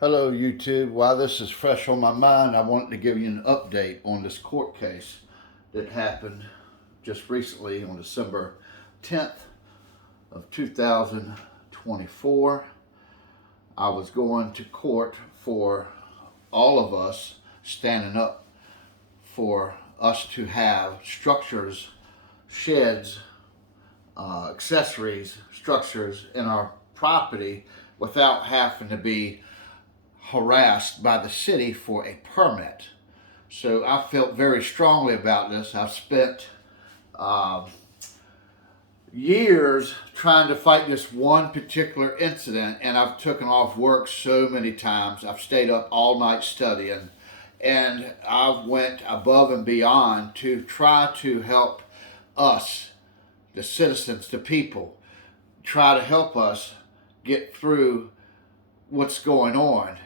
Hello YouTube. While this is fresh on my mind, I wanted to give you an update on this court case that happened just recently on December 10th of 2024. I was going to court for all of us standing up for us to have structures, sheds, accessories, structures in our property without having to be harassed by the city for a permit. So I felt very strongly about this. I've spent years trying to fight this one particular incident, and I've taken off work so many times. I've stayed up all night studying, and I've went above and beyond to try to help us, the citizens, the people, try to help us get through what's going on.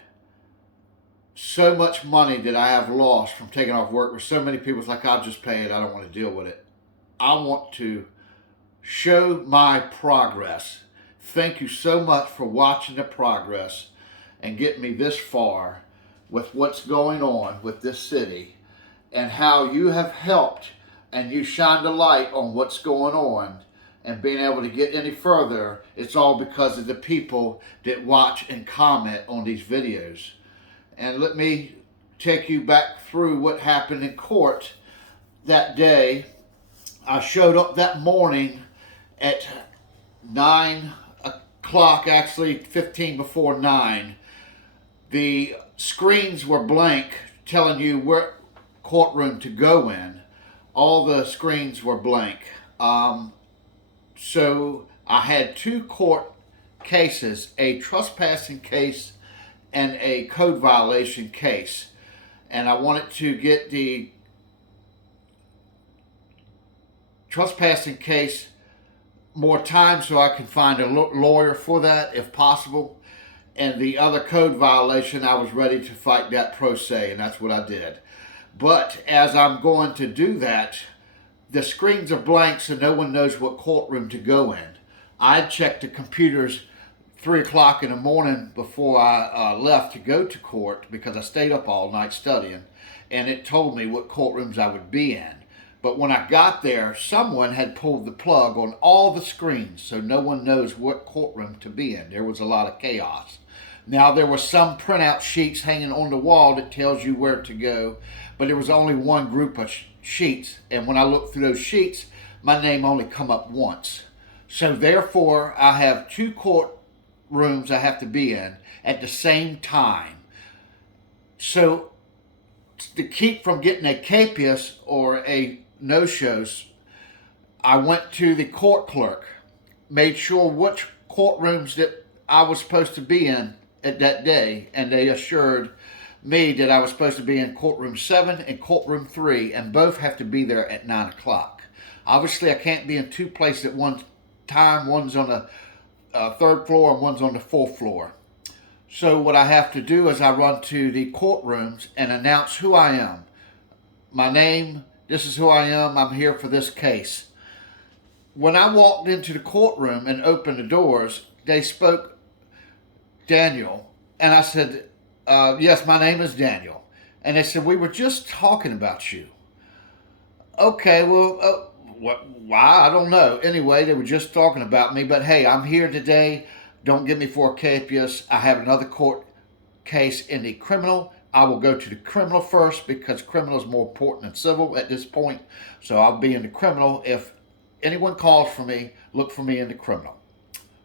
So much money that I have lost from taking off work, where so many people's like, I'll just pay it, I don't want to deal with it. I want to show my progress. Thank you so much for watching the progress and getting me this far with what's going on with this city and how you have helped and you shined a light on what's going on and being able to get any further. It's all because of the people that watch and comment on these videos. And let me take you back through what happened in court that day. I showed up that morning at 9 o'clock, actually 15 before 9. The screens were blank telling you what courtroom to go in. All the screens were blank. So I had two court cases, a trespassing case and a code violation case. And I wanted to get the trespassing case more time so I can find a lawyer for that if possible. And the other code violation, I was ready to fight that pro se, and that's what I did. But as I'm going to do that, the screens are blank, so no one knows what courtroom to go in. I checked the computers 3 o'clock in the morning before I left to go to court because I stayed up all night studying, and it told me what courtrooms I would be in. But when I got there, someone had pulled the plug on all the screens, so no one knows what courtroom to be in. There was a lot of chaos. Now, there were some printout sheets hanging on the wall that tells you where to go, but there was only one group of sheets, and when I looked through those sheets, my name only come up once. So therefore, I have two court rooms I have to be in at the same time. So to keep from getting a capias or a no-shows, I went to the court clerk, made sure which courtrooms that I was supposed to be in at that day, and they assured me that I was supposed to be in courtroom 7 and courtroom 3, and both have to be there at 9 o'clock. Obviously, I can't be in two places at one time. One's on the third floor and one's on the fourth floor. So what I have to do is I run to the courtrooms and announce who I am. My name, this is who I am, I'm here for this case. When I walked into the courtroom and opened the doors, they spoke Daniel, and I said, yes, my name is Daniel. And they said, we were just talking about you. Okay, well, why? I don't know. Anyway, they were just talking about me, but hey, I'm here today. Don't get me for a capias. I have another court case in the criminal. I will go to the criminal first because criminal is more important than civil at this point. So I'll be in the criminal. If anyone calls for me, look for me in the criminal.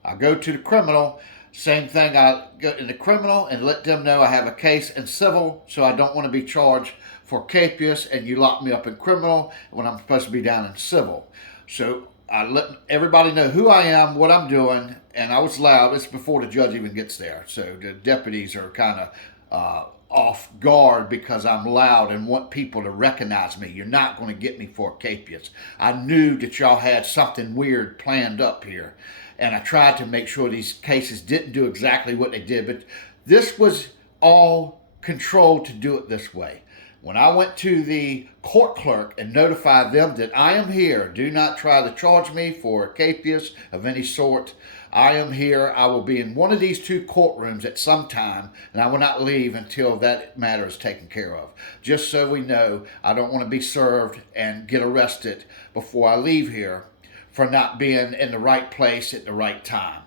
I go to the criminal. Same thing, I go in the criminal and let them know I have a case in civil, so I don't want to be charged for capias and you lock me up in criminal when I'm supposed to be down in civil. So I let everybody know who I am, what I'm doing, and I was loud. It's before the judge even gets there. So the deputies are kind of off guard because I'm loud and want people to recognize me. You're not going to get me for capias. I knew that y'all had something weird planned up here. And I tried to make sure these cases didn't do exactly what they did. But this was all controlled to do it this way. When I went to the court clerk and notified them that I am here, do not try to charge me for capias of any sort, I am here. I will be in one of these two courtrooms at some time, and I will not leave until that matter is taken care of. Just so we know, I don't want to be served and get arrested before I leave here for not being in the right place at the right time.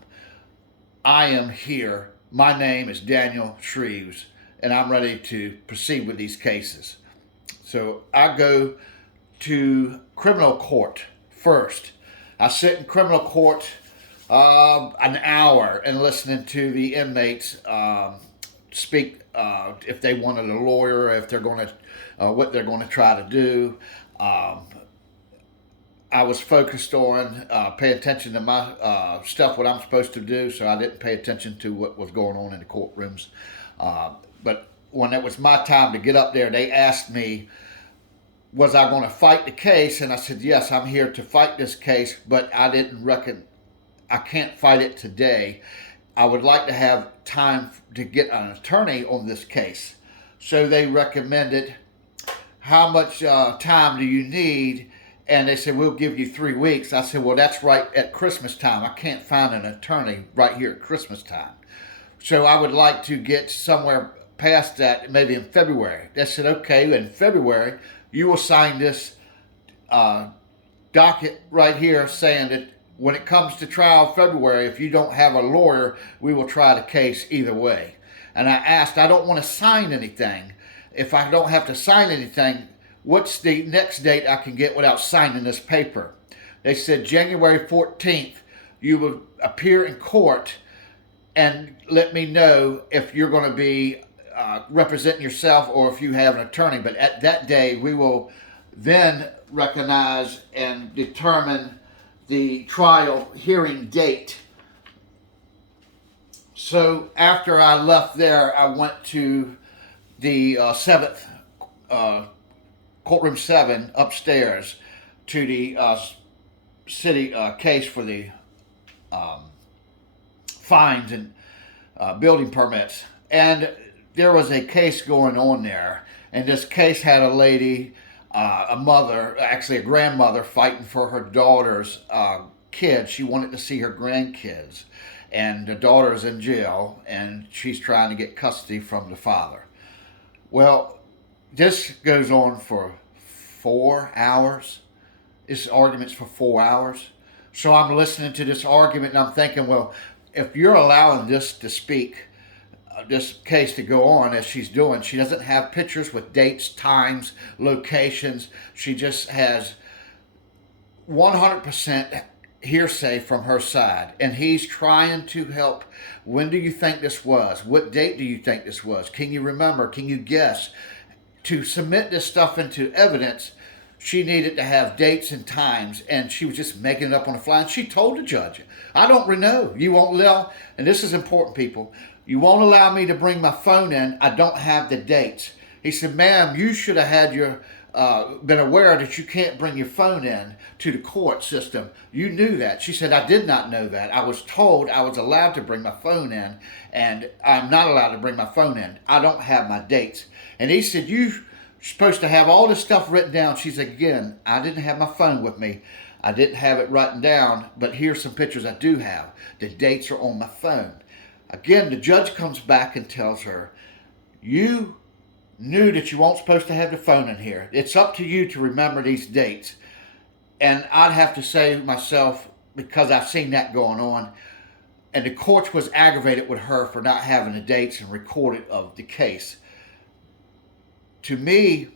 I am here. My name is Daniel Shreves, and I'm ready to proceed with these cases. So I go to criminal court first. I sit in criminal court an hour and listening to the inmates speak if they wanted a lawyer, if they're going to what they're going to try to do. I was focused on pay attention to my stuff, what I'm supposed to do, so I didn't pay attention to what was going on in the courtrooms. But when it was my time to get up there, they asked me, was I going to fight the case? And I said, yes, I'm here to fight this case, but I didn't reckon I can't fight it today. I would like to have time to get an attorney on this case. So they recommended, how much time do you need? And they said, we'll give you 3 weeks. I said, well, that's right at Christmas time. I can't find an attorney right here at Christmas time. So I would like to get somewhere past that, maybe in February. They said, okay, in February, you will sign this docket right here saying that when it comes to trial February, if you don't have a lawyer, we will try the case either way. And I asked, I don't want to sign anything. If I don't have to sign anything, what's the next date I can get without signing this paper? They said January 14th, you will appear in court and let me know if you're going to be representing yourself or if you have an attorney. But at that day, we will then recognize and determine the trial hearing date. So after I left there, I went to the courtroom 7 upstairs to the city case for the fines and building permits. And there was a case going on there, and this case had a lady, a mother, actually a grandmother, fighting for her daughter's kids. She wanted to see her grandkids, and the daughter's in jail, and she's trying to get custody from the father. Well, this goes on for 4 hours. This argument's for 4 hours. So I'm listening to this argument, and I'm thinking, well, if you're allowing this to speak, this case to go on as she's doing, she doesn't have pictures with dates, times, locations. She just has 100% hearsay from her side, and he's trying to help. When do you think this was? What date do you think this was? Can you remember? Can you guess? To submit this stuff into evidence, she needed to have dates and times, and she was just making it up on the fly. And she told the judge, I don't know. You won't allow, and this is important, people, you won't allow me to bring my phone in. I don't have the dates. He said, ma'am, you should have had your been aware that you can't bring your phone in to the court system. You knew that. She said, I did not know that. I was told I was allowed to bring my phone in, and I'm not allowed to bring my phone in. I don't have my dates. And he said, you're supposed to have all this stuff written down. She said, again, I didn't have my phone with me. I didn't have it written down, but here's some pictures I do have. The dates are on my phone. Again, the judge comes back and tells her, you knew that you weren't supposed to have the phone in here. It's up to you to remember these dates. And I'd have to say myself, because I've seen that going on, and the court was aggravated with her for not having the dates and recorded of the case. To me,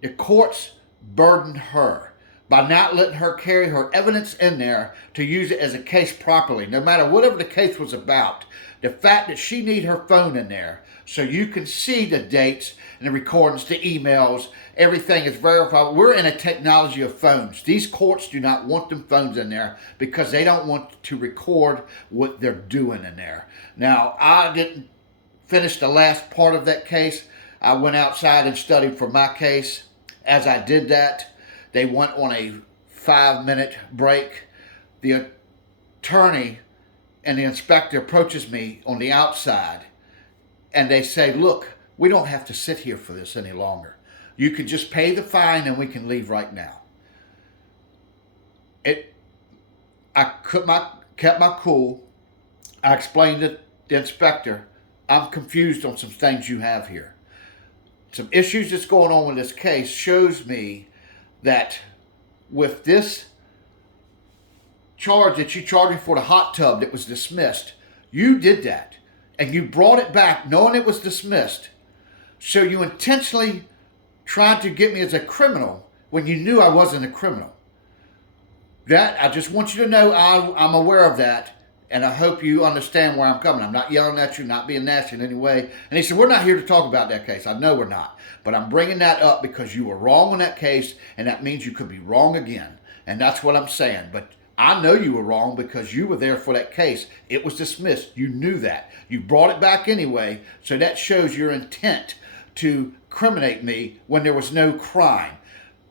the courts burdened her by not letting her carry her evidence in there to use it as a case properly, no matter whatever the case was about. The fact that she need her phone in there so you can see the dates and the recordings, the emails, everything is verified. We're in a technology of phones. These courts do not want them phones in there because they don't want to record what they're doing in there. Now, I didn't finish the last part of that case. I went outside and studied for my case. As I did that, they went on a 5-minute break. The attorney and the inspector approaches me on the outside, and they say, look, we don't have to sit here for this any longer. You can just pay the fine and we can leave right now. I kept my cool. I explained to the inspector, I'm confused on some things you have here. Some issues that's going on with this case shows me that with this charge that you charged me for the hot tub that was dismissed, you did that. And you brought it back knowing it was dismissed. So you intentionally tried to get me as a criminal when you knew I wasn't a criminal. That, I just want you to know I'm aware of that. And I hope you understand where I'm coming. I'm not yelling at you, not being nasty in any way. And he said, we're not here to talk about that case. I know we're not. But I'm bringing that up because you were wrong on that case, and that means you could be wrong again. And that's what I'm saying. But I know you were wrong because you were there for that case. It was dismissed. You knew that. You brought it back anyway. So that shows your intent to criminate me when there was no crime.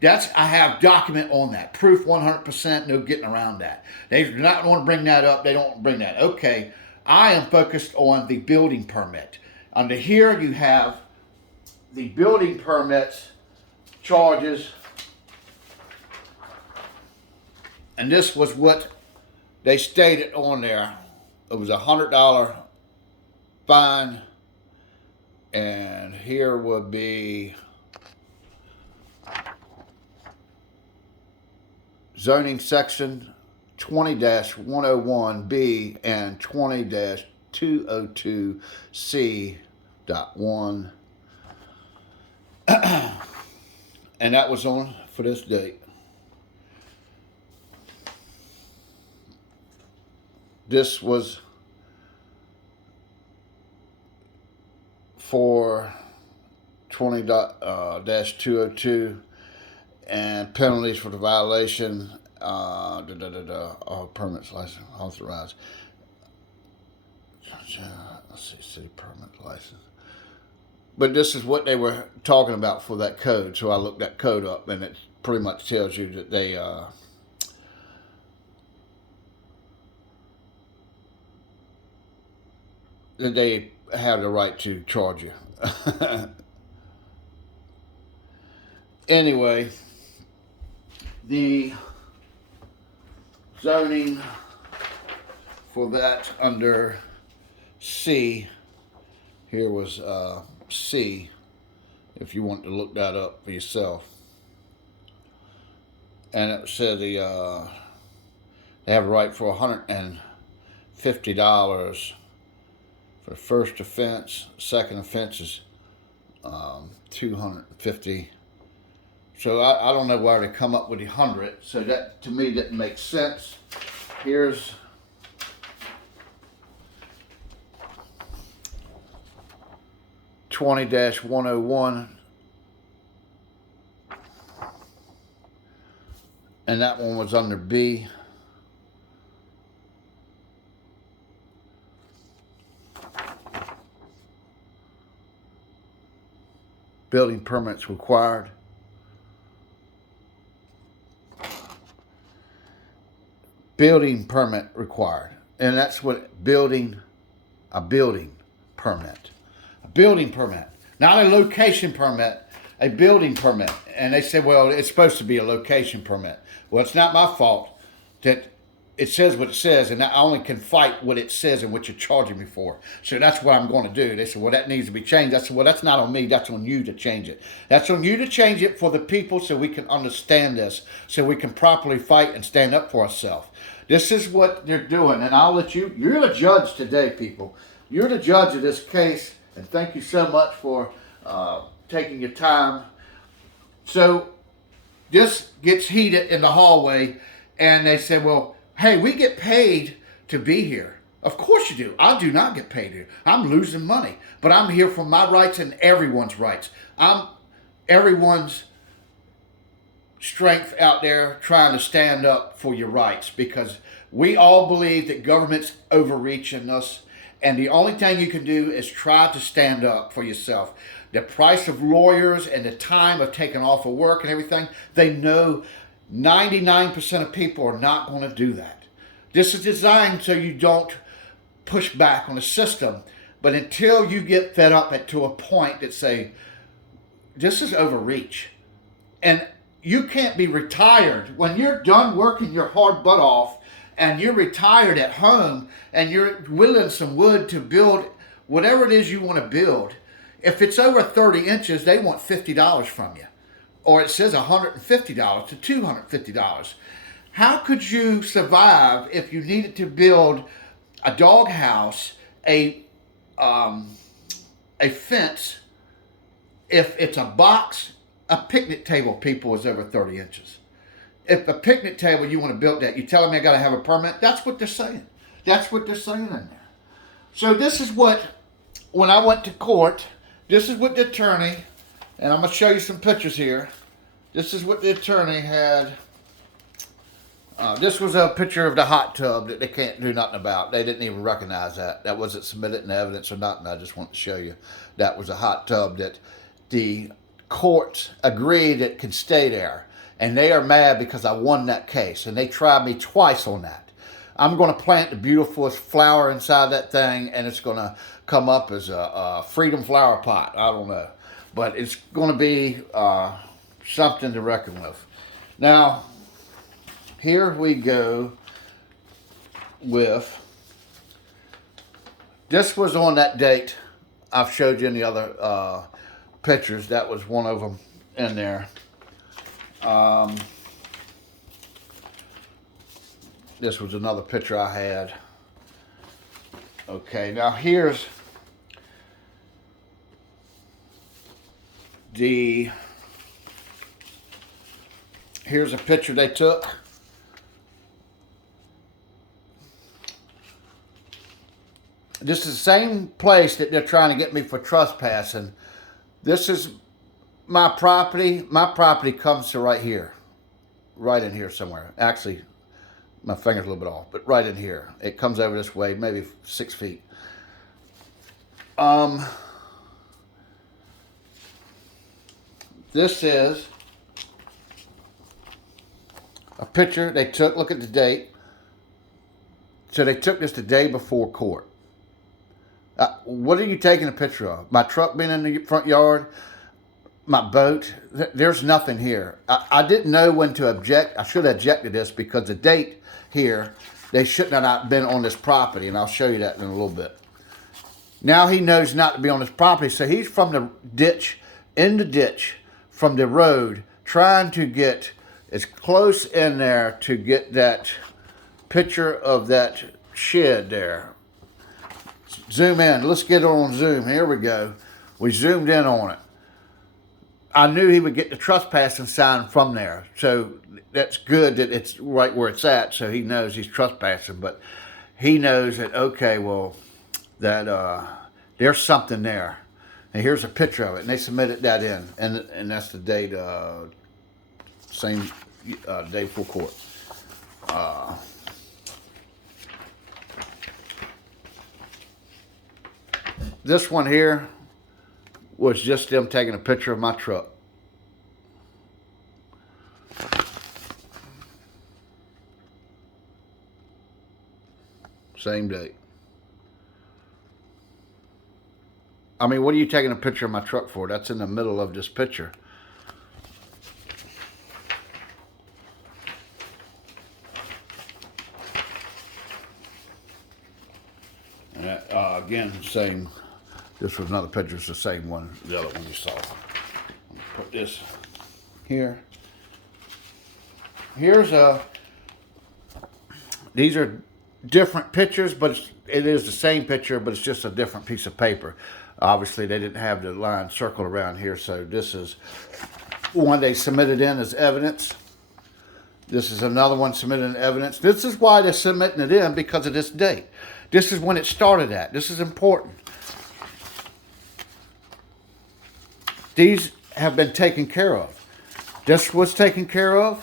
I have document on that. Proof 100%, no getting around that. They do not want to bring that up. They don't bring that. Okay, I am focused on the building permit. Under here you have the building permits, charges, and this was what they stated on there. It was $100 fine, and here would be zoning section 20-101B and 20-202C.1. And that was on for this date. This was for 20-202 and penalties for the violation. Permits license authorized. Let's see, city permit license. But this is what they were talking about for that code. So I looked that code up, and it pretty much tells you that they have the right to charge you. Anyway, the zoning for that under C, here was C, if you want to look that up for yourself. And it said they have a right for $150 for the first offense. Second offense is $250. So I don't know why they come up with the 100. So that to me didn't make sense. Here's (20-101), and that one was under B. Building permits required. Building permit required. And that's what a building permit. A building permit. Not a location permit, a building permit. And they said, well, it's supposed to be a location permit. Well, it's not my fault that it says what it says, and I only can fight what it says and what you're charging me for. So that's what I'm going to do. They said, well, that needs to be changed. I said, well, that's not on me. That's on you to change it. That's on you to change it for the people so we can understand this, so we can properly fight and stand up for ourselves. This is what they're doing, and I'll let you, you're the judge today, people. You're the judge of this case, and thank you so much for taking your time. So this gets heated in the hallway, and they said, well, hey, we get paid to be here. Of course you do. I do not get paid here. I'm losing money. But I'm here for my rights and everyone's rights. I'm everyone's strength out there trying to stand up for your rights, because we all believe that government's overreaching us, and the only thing you can do is try to stand up for yourself. The price of lawyers and the time of taking off of work and everything, they know 99% of people are not going to do that. This is designed so you don't push back on the system. But until you get fed up to a point that say, this is overreach. And you can't be retired when you're done working your hard butt off and you're retired at home and you're willing some wood to build whatever it is you want to build, if it's over 30 inches, they want $50 from you. Or it says $150 to $250. How could you survive if you needed to build a dog house, a fence, if it's a box, a picnic table, people, is over 30 inches? If a picnic table, you want to build that, you telling me I got to have a permit? That's what they're saying. That's what they're saying in there. So this is what, when I went to court, this is what the attorney, and I'm going to show you some pictures here. This is what the attorney had. This was a picture of the hot tub that they can't do nothing about. They didn't even recognize that. That wasn't submitted in evidence or nothing. I just want to show you. That was a hot tub that the courts agreed it could stay there. And they are mad because I won that case. And they tried me twice on that. I'm going to plant the beautifulest flower inside that thing, and it's going to come up as a freedom flower pot. I don't know. But it's going to be something to reckon with. Now, here we go with, this was on that date I've showed you in the other pictures. That was one of them in there. This was another picture I had. Okay, now here's a picture they took. This is the same place that they're trying to get me for trespassing. This is my property. My property comes to right here. Right in here somewhere. Actually, my finger's a little bit off, but right in here. It comes over this way, maybe 6 feet. This is a picture they took. Look at the date. So they took this the day before court. What are you taking a picture of? My truck being in the front yard? My boat? There's nothing here. I didn't know when to object. I should have objected this because the date here, they shouldn't have not been on this property, and I'll show you that in a little bit. Now he knows not to be on this property, so he's from the ditch, in the ditch, from the road, trying to get as close in there to get that picture of that shed there. Zoom in. Let's get it on Zoom. Here we go. We zoomed in on it. I knew he would get the trespassing sign from there. So that's good that it's right where it's at, so he knows he's trespassing. But he knows that, okay, well, that there's something there. And here's a picture of it. And they submitted that in. And that's the date, same day before court. This one here was just them taking a picture of my truck. Same date. I mean, what are you taking a picture of my truck for? That's in the middle of this picture. And again, same. This was another picture. It's the same one, the other one you saw. Put this here. Here's these are different pictures, but it is the same picture, but it's just a different piece of paper. Obviously, they didn't have the line circled around here, so this is one they submitted in as evidence. This is another one submitted in evidence. This is why they're submitting it in, because of this date. This is when it started at. This is important. These have been taken care of. This was taken care of.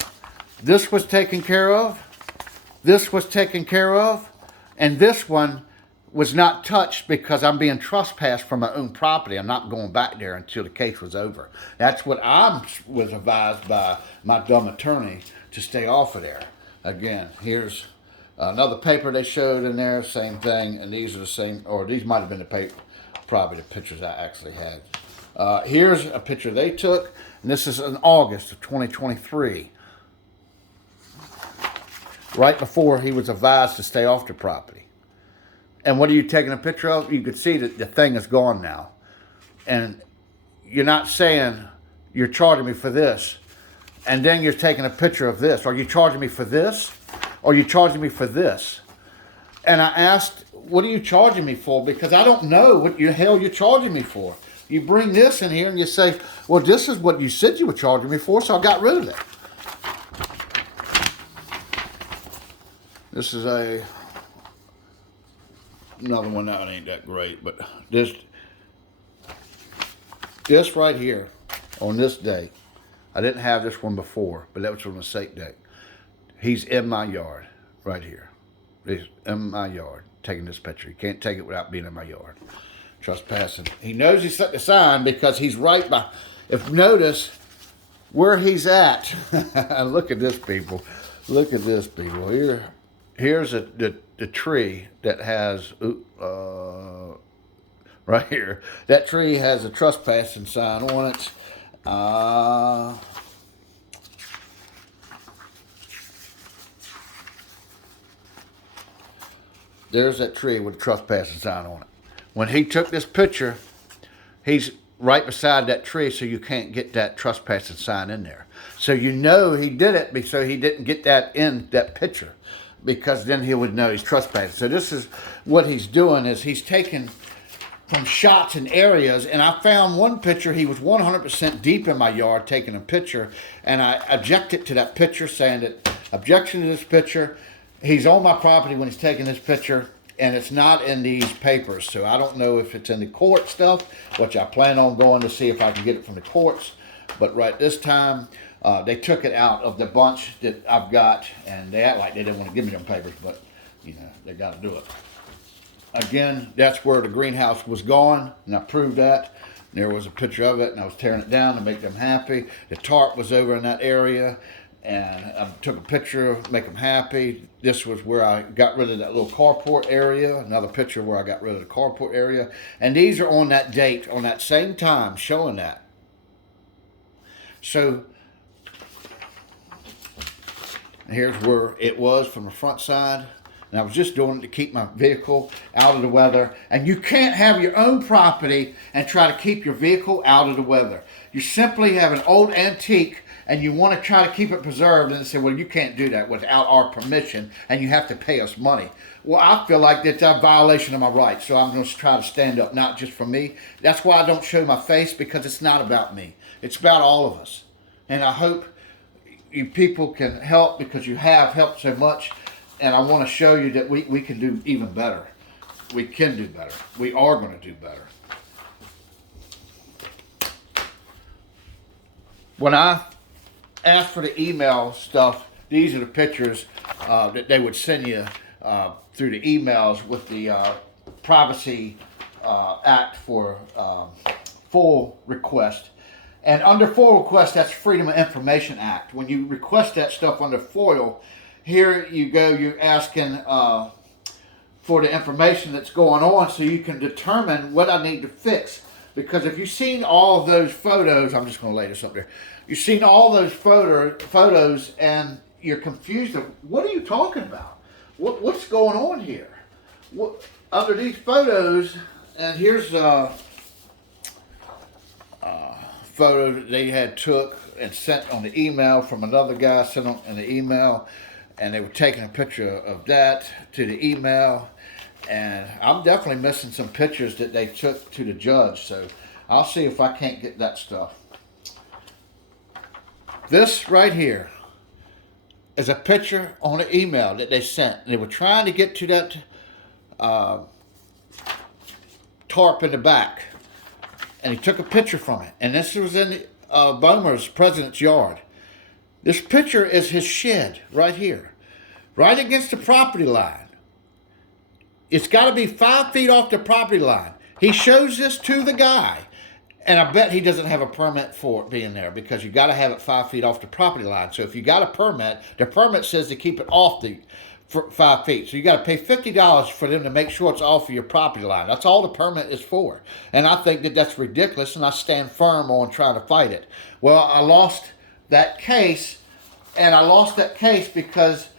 This was taken care of. This was taken care of. And this one was not touched because I'm being trespassed from my own property. I'm not going back there until the case was over. That's what I was advised by my dumb attorney, to stay off of there. Again, here's another paper they showed in there, same thing. And these are the same, or these might have been the paper, probably the pictures I actually had. Here's a picture they took, and this is in August of 2023. right before he was advised to stay off the property. And what are you taking a picture of? You could see that the thing is gone now. And you're not saying you're charging me for this, and then you're taking a picture of this. Are you charging me for this? Or are you charging me for this? And I asked, what are you charging me for? Because I don't know what the hell you're charging me for. You bring this in here and you say, well, this is what you said you were charging me for, so I got rid of it. This is another one that ain't that great, but this right here on this day, I didn't have this one before, but that was from a mistake day. He's in my yard right here. He's in my yard taking this picture. You can't take it without being in my yard. Trespassing. He knows he set the sign because he's right by. If notice where he's at. Look at this, people. Look at this, people. Here's the tree that has right here. That tree has a trespassing sign on it. There's that tree with a trespassing sign on it. When he took this picture, he's right beside that tree, so you can't get that trespassing sign in there. So you know he did it so he didn't get that in that picture, because then he would know he's trespassing. So this is what he's doing, is he's taking from shots and areas, and I found one picture, he was 100% deep in my yard taking a picture, and I objected to that picture, saying that, objection to this picture, he's on my property when he's taking this picture, and it's not in these papers, so I don't know if it's in the court stuff, which I plan on going to see if I can get it from the courts, but right this time, they took it out of the bunch that I've got, and they act like they didn't want to give me them papers, but, you know, they got to do it. Again, that's where the greenhouse was gone, and I proved that. There was a picture of it, and I was tearing it down to make them happy. The tarp was over in that area, and I took a picture, make them happy. This was where I got rid of that little carport area, another picture where I got rid of the carport area. And these are on that date, on that same time, showing that. So, here's where it was from the front side. And I was just doing it to keep my vehicle out of the weather. And you can't have your own property and try to keep your vehicle out of the weather. You simply have an old antique and you want to try to keep it preserved, and they say, well, you can't do that without our permission, and you have to pay us money. Well, I feel like that's a violation of my rights, so I'm going to try to stand up, not just for me. That's why I don't show my face, because it's not about me. It's about all of us. And I hope you people can help, because you have helped so much, and I want to show you that we can do even better. We can do better. We are going to do better. When I asked for the email stuff, these are the pictures that they would send you through the emails with the Privacy Act for FOIL request. And under FOIL request, that's Freedom of Information Act. When you request that stuff under FOIL, here you go, you're asking for the information that's going on so you can determine what I need to fix. Because if you've seen all of those photos, I'm just going to lay this up there. You've seen all those photos and you're confused of, what are you talking about? What's going on here? Under these photos, and here's a photo that they had took and sent on the email from another guy, sent on in the email, and they were taking a picture of that to the email. And I'm definitely missing some pictures that they took to the judge, so I'll see if I can't get that stuff. This right here is a picture on an email that they sent. They were trying to get to that tarp in the back, and he took a picture from it. And this was in Bomer's president's yard. This picture is his shed right here, right against the property line. It's got to be 5 feet off the property line. He shows this to the guy, and I bet he doesn't have a permit for it being there, because you got to have it 5 feet off the property line. So if you got a permit, the permit says to keep it off the 5 feet. So you got to pay $50 for them to make sure it's off of your property line. That's all the permit is for. And I think that that's ridiculous, and I stand firm on trying to fight it. Well, I lost that case, and I lost that case because